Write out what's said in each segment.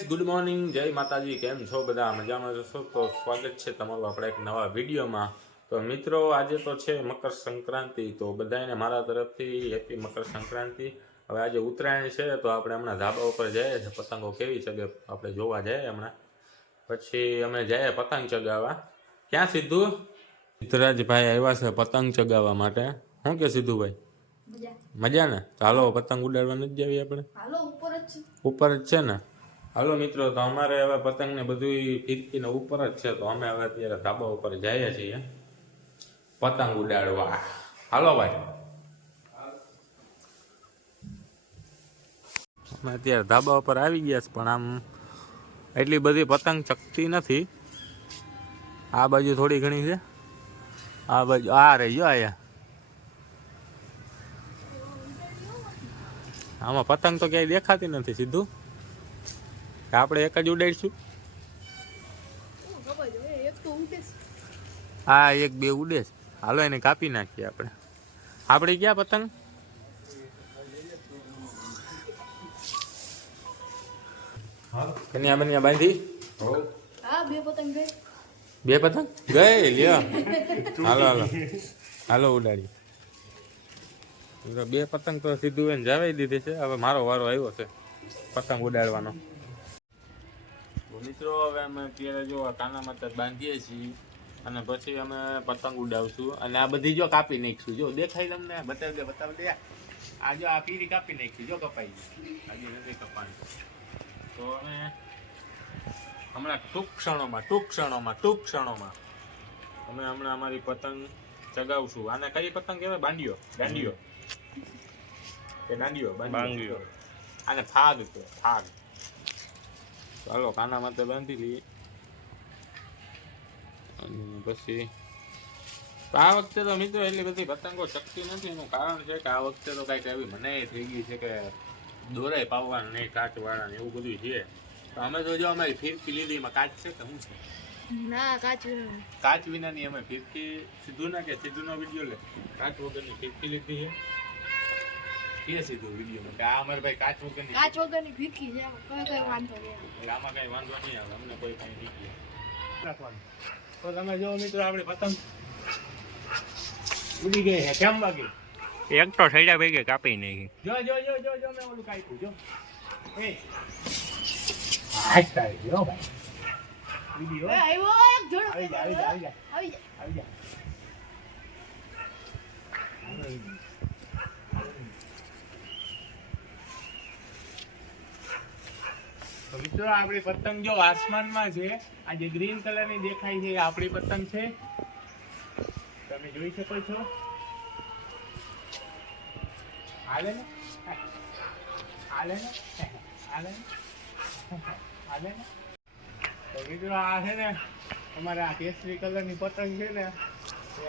Guys good morning. જય માતાજી કેમ છો બધા? મજામાં જશો તો સ્વાગત છે તમારું આપણા એક નવા વિડીયોમાં. તો મિત્રો આજે તો છે મકર સંક્રાંતિ તો બધાને મારા તરફથી હેપી મકર સંક્રાંતિ. હવે આજે ઉત્તરાયણ છે તો આપણે હમણાં ધાબા ઉપર જઈએ છીએ પતંગો કેવી છે આપણે જોવા જઈએ હમણાં. પછી અમે જઈએ પતંગ ચગાવવા. ક્યાં સીધું સિદ્ધરાજભાઈ આવ્યા છે પતંગ ચગાવવા માટે. શું કે સીધુભાઈ મજા. મજા ને ચાલો પતંગ ઉડાડવા નથી જવી આપણે? છે. ઉપર જ છે ને? હાલો મિત્રો, તો અમારે હવે પતંગ ને બધું ફીરકીને ઉપર જ છે, તો અમે હવે અત્યારે ધાબા ઉપર જઈએ છીએ. પતંગ ઉડાડવા. હાલો ભાઈ. અમે અત્યારે ધાબા ઉપર આવી ગયા છે પણ આમ એટલી બધી પતંગ ચકતી નથી. આ બાજુ થોડી ઘણી છે. આ બાજુ, આ રહી ગયો આયા આમાં પતંગ તો ક્યાંય દેખાતી નથી સીધું. આપણે એક જ ઉડાડીશું? એ એક બે ઉડે છે. હાલો, એને કાપી નાખીએ આપણે. આપણે ક્યાં પતંગ? કન્યા બન્યા બાંધી? હા બે પતંગ? ગઈ બે પતંગ ગઈ લ્યો. હાલો હાલો. હાલો ઉડાડી બે પતંગ તો સીધું એને જાવી દીધી છે. હવે મારો વારો આવ્યો છે, પતંગ ઉડાડવાનો. મિત્રો હવે અમે અત્યારે જો કાના માતા બાંધીએ છીએ અને પછી અમે પતંગ ઉડાવશું. અને આ બધી જો કાપી નાખીશું. જો દેખાય તમને? બતાવી દે બતાવી દે. આ જો આ પીરી કાપી નાખી. જો કપાઈ આજે નથી કપાણી. તો અમે હમણાં ટૂંક ક્ષણોમાં ટૂંક ક્ષણોમાં ટૂંક ક્ષણોમાં અમે હમણાં અમારી પતંગ ચગાવશું. આને કઈ પતંગ કહેવાય? બાંડિયો. દાંડિયો કે દાંડિયો બાંડિયો. આને ફાગ કે ફાગ ચાલો કાના માટે બાંધી લઈએ. અને પછી આ વખતે તો મિત્રો એટલી બધી પતંગો શક્તિ નથી. એનું કારણ છે કે આ વખતે તો કાંઈક એવી મને થઈ ગઈ છે કે દોરાય પાવવાનું નહીં કાચ વાળા એવું બધું છે. તો અમે તો જો અમારી ફિરકી લીધી એમાં કાચ છે કે શું છે? ના કાચું નહીં. કાચ વિનાની અમે ફિરકી સીધું ના કે સીધું નો વીડિયો લે? કાચ વગરની ફિરકી લીધી છે. કે સીધું વીડિયો કે આ અમારે ભાઈ કાચ વગરની કાચ વગરની ભીખી છે આમાં કોઈ કોઈ વાંધો નહીં આવે. આમાં કઈ વાંધો નહીં આવે અમને કોઈ કઈ ભીખી રાખવાનું. તો તમે જો મિત્રો આપણે પતંગ ઉડી ગઈ છે કેમ બાકી એક તો સૈડા ભેગે કાપી નાખી. જો જો જો જો જો મેં ઓલું કાપ્યું જો. એ. ભાઈ. વિડિયો આવ્યો એક આવી જા આવી જા આવી જા. આવી જા આવી જા તો મિત્રો આપણી પતંગ જો આસમાનમાં છે આ જે ગ્રીન કલરની દેખાય છે એ આપણી પતંગ છે. તમે જોઈ શકો છો. હાલે ને? હાલે ને? હાલે ને? હાલે ને? તો મિત્રો આ છે ને અમારે આ કેસરી કલરની પતંગ છે ને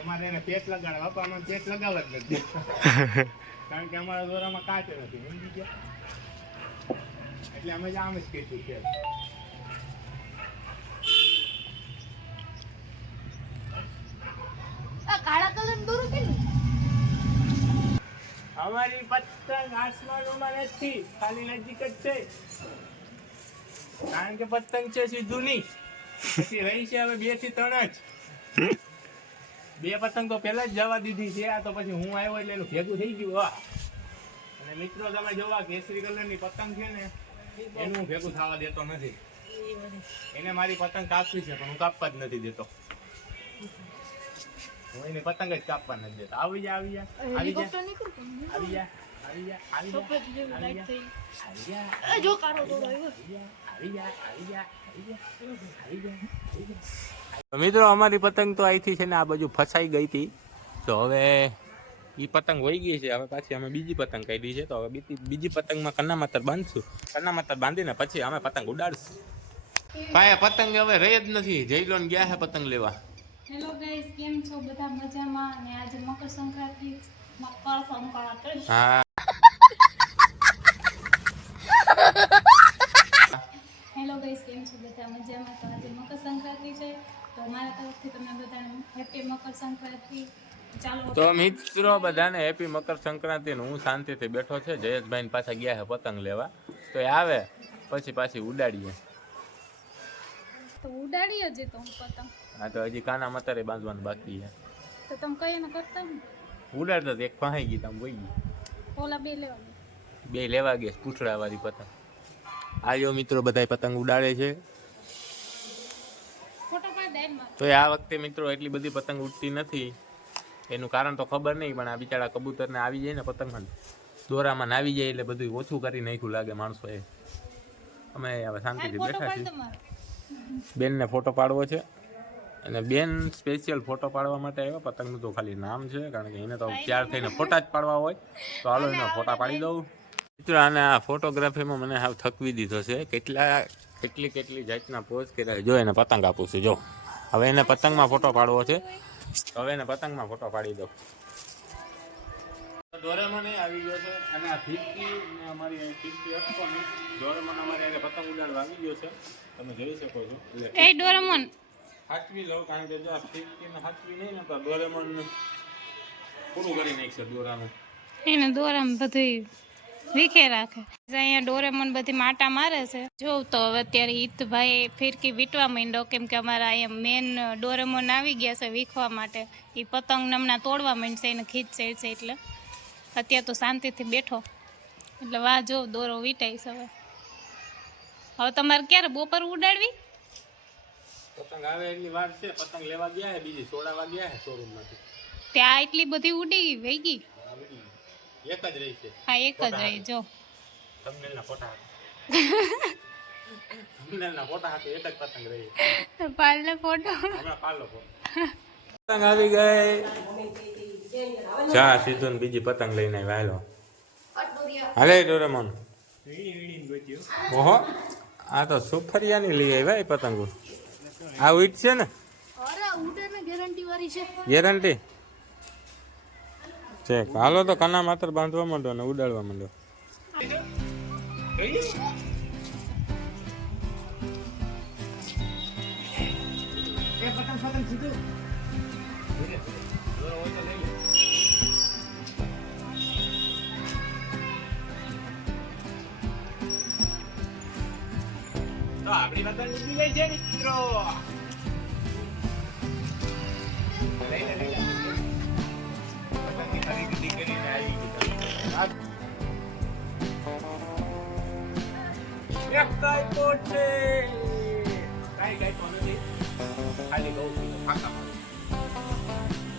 અમારે એને પેટ લગાડવા બાપા અમારે પેટ લગાવવા જ નથી. કારણ કે અમારા દોરામાં કાચ નથી સમજી ગયા? એટલે અમે જ આમ જ કીધું કે આ કાળા કલર દોરું અમારી પતંગ આસમાનોમાં નથી ખાલી નજીક જ છે. કારણ કે પતંગ છે સીધું નહીં પછી રહી છે હવે બેથી ત્રણ જ. બે પતંગ તો પહેલા જ જવા દીધી છે આ તો પછી હું આવ્યો એટલે એનું ભેગું થઈ ગયું વાહ. અને મિત્રો તમે જોવા કેસરી કલરની પતંગ છે ને એનું ભેગું થવા દેતો નથી. એને મારી પતંગ કાપવી છે પણ હું કાપવા જ નથી દેતો. હું એની પતંગ જ કાપવા નથી દેતો. આવી જા આવી જા. આવી જા. આવી જા આવી જા આવી જા આવી જા આવી જા. એ જો કાળો દોરો આવી જા આવી જા આવી જા આવી જા આવી જા મિત્રો અમારી પતંગ તો અહીંથી છે ને આ બાજુ ફસાઈ ગઈ હતી. તો હવે એ પતંગ વહી ગઈ છે. હવે પાછી અમે બીજી પતંગ કાઢી છે. તો હવે બીજી બીજી પતંગમાં કન્ના માતર બાંધશું. કન્ના માતર બાંધીને પછી અમે પતંગ ઉડાડશું. ભાઈ પતંગ હવે રહી જ નથી. જયલોન ગયા છે પતંગ લેવા. હેલો ગાઈસ કેમ છો? બધા મજામાં? અને આજે મકર સંક્રાંતિ મકર સંક્રાંતિ હા. હેલો ગાઈસ કેમ છો? બધા મજામાં? તો આજે મકર સંક્રાંતિ છે. તો મારા તરફથી તમને બધાને હેપી મકર સંક્રાંતિ. તો મિત્રો બધાને હેપી મકર સંક્રાંતિ હું શાંતિથી બેઠો છે. જયેશભાઈ પાછા ગયા છે પતંગ લેવા. તો એ આવે પછી પાછી ઉડાડીએ. તો ઉડાડીએ જ તો પતંગ. આ તો હજી કાના મતારે બાંધવાનું બાકી છે. તો તમે કઈ કરતા ઉડાડતા તો એક ફાઈ ગઈ તમે વહી ગઈ ઓલા બે લેવા ગયા પૂછડા વાળી પતંગ. આયો મિત્રો બધા પતંગ ઉડાડે છે. તો આ વખતે મિત્રો એટલી બધી પતંગ ઉડતી નથી. એનું કારણ તો ખબર નહીં પણ આ બિચારા કબૂતરને આવી જાય ને પતંગમાં દોરામાં નાવી જાય એટલે બધું ઓછું કરી નાખ્યું લાગે માણસોએ. અમે હવે શાંતિથી બેઠા છીએ. બેનને ફોટો પાડવો છે. અને બેન સ્પેશિયલ ફોટો પાડવા માટે આવ્યા. પતંગનું તો ખાલી નામ છે કારણ કે એને તો તૈયાર થઈને ફોટા જ પાડવા હોય. તો હાલો એના ફોટા પાડી દઉં. મિત્રો આને આ ફોટોગ્રાફીમાં મને હાવ થકવી દીધો છે. કેટલા કેટલી કેટલી જાતના પોઝ કર્યા. જો એને પતંગ આપું છું જો. હવે એને પતંગમાં ફોટો પાડવો છે. હવે એને પતંગમાં ફોટો પાડી દો. ડોરેમોન આવી ગયો છે અને આ ફિફ્ટી ને અમારી ફિફ્ટી અટકો ને ડોરેમોન અમારે આજે પતંગ ઉડાડવા આવી ગયો છે. તમે જોઈ શકો છો. એ ડોરેમોન હાચવી લઉં કારણ કે જો આ ફિફ્ટીને હાચવી નહીં ને તો ડોરેમોન પૂરું કરી નાખશે દોરાનું. એને દોરામાં બધું વીખે રાખે. અહીંયા ડોરેમોન બધી માટા મારે છે. જોઉં તો હવે અત્યારે હિતભાઈ ફિરકી વીટવા માંડ્યો કેમ કે અમારા અહીંયા મેન ડોરેમોન આવી ગયા છે વીખવા માટે. એ પતંગ હમણાં તોડવા માંડશે એને ખીચ છે એટલે. અત્યારે તો શાંતિથી બેઠો. એટલે વાહ જો દોરો વીટાઈશ હવે. હવે તમારે ક્યારે બપોર ઉડાડવી? પતંગ આવે એટલી વાર છે પતંગ લેવા ગયા છે બીજી છોડાવા ગયા છે શોરૂમમાંથી ત્યાં એટલી બધી ઉડી ગઈ? વહી ગઈ. એક જ રહી છે. હા એક જ રહી જો. થંબનેલના ફોટા થંબનેલના ફોટા હાથે એક જ પતંગ રહી. પાલનો ફોટો. હમણાં ફોટો. પતંગ આવી ગઈ. જા સીધું ને બીજી પતંગ લઈને આવ્યા. હાલો. હાલે ડોરેમોન. ઓહો આ તો સુફરિયાની લઈ આવ્યા પતંગો. આ વીટ છે ને? અરે ને ગેરંટી વાળી છે. ગેરંટી છે હાલો તો કના માત્ર બાંધવા માંડો ને ઉડાડવા માંડો તો આપણી પતંગ ઉડી ગઈ છે મિત્રો કાંઈ છે કઈ કાંઈ તો નથી ખાલી કહું છું ફાકા.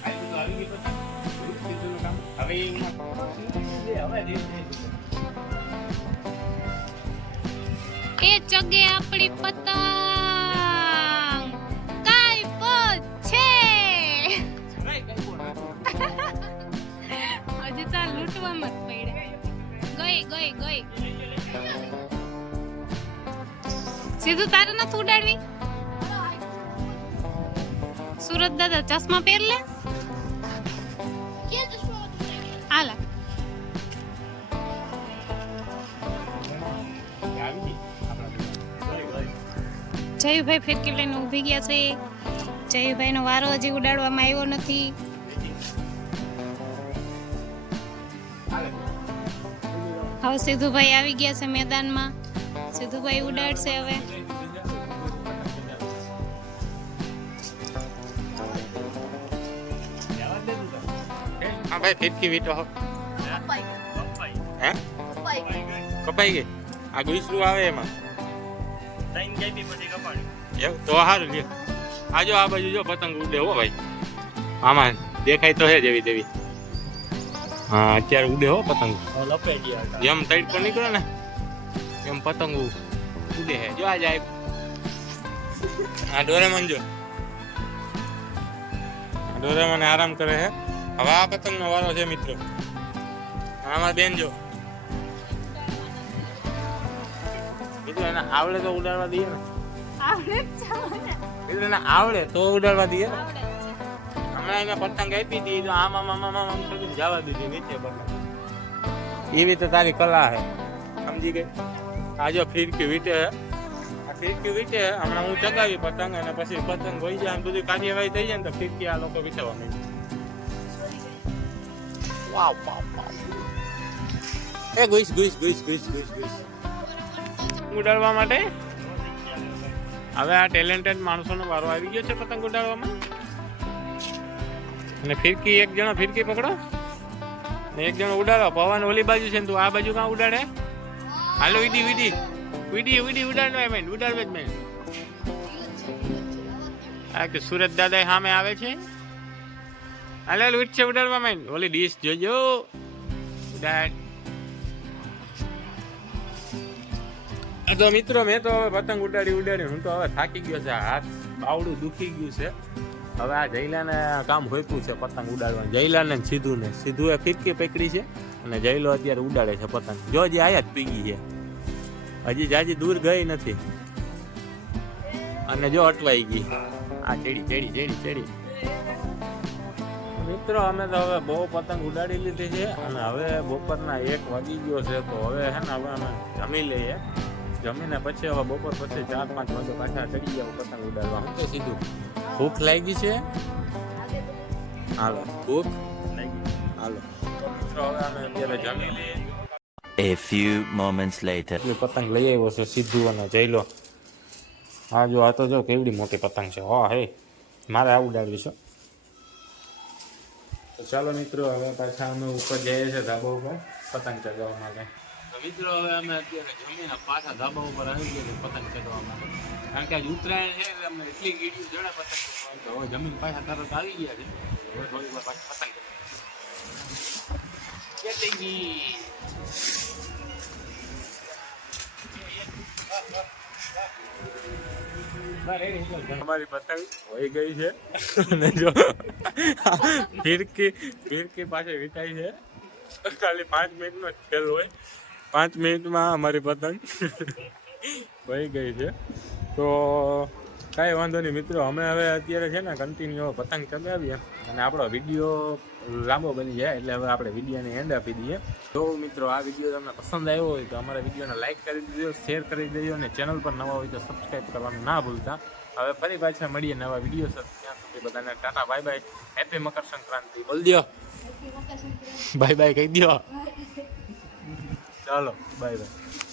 ખાલી બધું આવી ગયું પછી. સીધું કામ. હવે હવે એ જગે આપણી પતંગ. કાઈ પોત છે. હજી તો લૂંટવામાં જ પડે ગઈ ગઈ ગઈ. સીધું તારે નથી ઉડાડવી? સુરત દાદા, ચશ્મા પહેર લે. ગઈ જયુભાઈ ફેરકી લઈને ઊભી ગયા છે. જયુભાઈનો વારો હજી ઉડાડવામાં આવ્યો નથી. હવે સિદ્ધુભાઈ આવી ગયા છે મેદાનમાં. સિદ્ધુભાઈ ઉડાડશે હવે. હા ભાઈ ફિટકી વીટો હો. કપાઈ હે? કપાઈ ગઈ? આ ગુઈસરું આવે એમાં. એવું? તો સારું લ્યો. આજો આ બાજુ જો પતંગ ઉડે હો ભાઈ. આમાં દેખાય તો હે જેવી તેવી. હા અત્યારે ઉડે હો પતંગ. જેમ સાઈડ પર નીકળે ને? એમ પતંગ ઉડે હે જો આ જાય આ ડોરેમોન જો ડોરેમોન આરામ કરે હે હવે આ પતંગનો વારો છે મિત્રો આમાં બેન જો મિત્રો એને આવડે તો ઉડાડવા દઈએ ને આવડે. મિત્રો એને આવડે તો ઉડાડવા દઈએ ને. હમણાં એને પતંગ આપી હતી તો આમ આમ આમ આમ આમ કરીને જવા દીધી નીચે પતંગ એવી તો તારી કલા હે સમજી ગઈ આ જો ફિરકી વીટે આ ફિરકી વીટે હમણાં હું ચગાવી પતંગ અને પછી પતંગ હોય જાય અને બધી કાર્યવાહી થઈ જાય ને તો ફિરકી આ લોકો વીટવા માંડે વાવ વાવ વાવ. એ ગુઈસ ગુઈસ ગુઈસ ગુઈસ ગુઈસ ગુઈસ ઉડાડવા માટે? હવે આ ટેલેન્ટેડ માણસોનો વારો આવી ગયો છે પતંગ ઉડાડવામાં. અને ફિરકી એક જણો ફિરકી પકડો. ને એક જણો ઉડાડો. પવન ઓલી બાજુ છે ને તું આ બાજુ કાં ઉડાડે? હાલો વિડી વિડી વિડી વિડી ઉડાડવા મેન ઉડાડવે જ મેં આ કે સુરત દાદા સામે આવે છે. હાલો ઉઠ છે ઉડાડવા મેન ઓલી ડીશ જોજો. ઉડાડ. તો મિત્રો, મેં તો હવે પતંગ ઉડાડી ઉડાડી. હું તો હવે થાકી ગયો છે. હાથ બાવડું દુખી ગયું છે. હવે આ જયલાને કામ હોઈતું છે પતંગ ઉડાડવાનું જયલાને સીધું ને સીધું એ ફિરકી પકડી છે અને જયલો અત્યારે ઉડાડે છે પતંગ. જો જે આયા જ પીગી છે. હજી જાજી દૂર ગઈ નથી. અને જો અટવાઈ ગઈ. આ ચેડી ચેડી ચેડી ચેડી. મિત્રો અમે તો હવે બહુ પતંગ ઉડાડી લીધી છે અને હવે બપોરના એક વાગી ગયો છે તો હવે હે ને હવે અમે જમી લઈએ. જમીને પછી હવે બપોર પછી ચાર પાંચ વાગે પાછા ચડી ગયા પતંગ ઉડાડવા. તો સીધું. ભૂખ લાગી છે? હાલો. ભૂખ? લાગી હાલો. મિત્રો હવે અમે અત્યારે જમી લઈએ. A few moments later. એટલે પતંગ લઈ આવ્યો છે સીધું અને જઈ લો. હા જો આ તો જો કેવડી મોટી પતંગ છે. હા હે. મારે આ ઉડાડવી છે. તો ચાલો મિત્રો હવે પાછા અમે ઉપર જઈએ છીએ ધાબા ઉપર પતંગ ચગાવવા માટે. તો મિત્રો હવે અમે અત્યારે જમીને પાછા ધાબા ઉપર આવી ગયા છે પતંગ ચગાવવા માટે. કારણ કે આજ ઉત્તરાયણ છે એટલે અમને એટલી ગીડી જડે પતંગ હવે જમીન પાછા તરત આવી ગયા છે. હવે થોડી વાર પાછી પતંગ ચગાવીએ. અમારી પતંગ હોઈ ગઈ છે. અને જો ફિરકી ફિરકી પાસે વિતાઈ છે. ખાલી પાંચ મિનિટનો જ ખેલ હોય. પાંચ મિનિટમાં અમારી પતંગ વહી ગઈ છે. તો કાંઈ વાંધો નહીં મિત્રો અમે હવે અત્યારે છે ને કન્ટિન્યુ પતંગ ચગાવીએ અને આપણો વીડિયો લાંબો બની જાય એટલે હવે આપણે વિડીયોને એન્ડ આપી દઈએ. જો મિત્રો આ વીડિયો તમને પસંદ આવ્યો હોય તો અમારા વિડીયોને લાઈક કરી દેજો શેર કરી દેજો અને ચેનલ પર નવા હોય તો સબસ્ક્રાઈબ કરવાનું ના ભૂલતા. હવે ફરી પાછા મળીએ નવા વીડિયો સાથે. ત્યાં સુધી બધાને tata bye bye happy Makar Sankranti. બોલ દો બાય બાય કહી દો ચાલો બાય બાય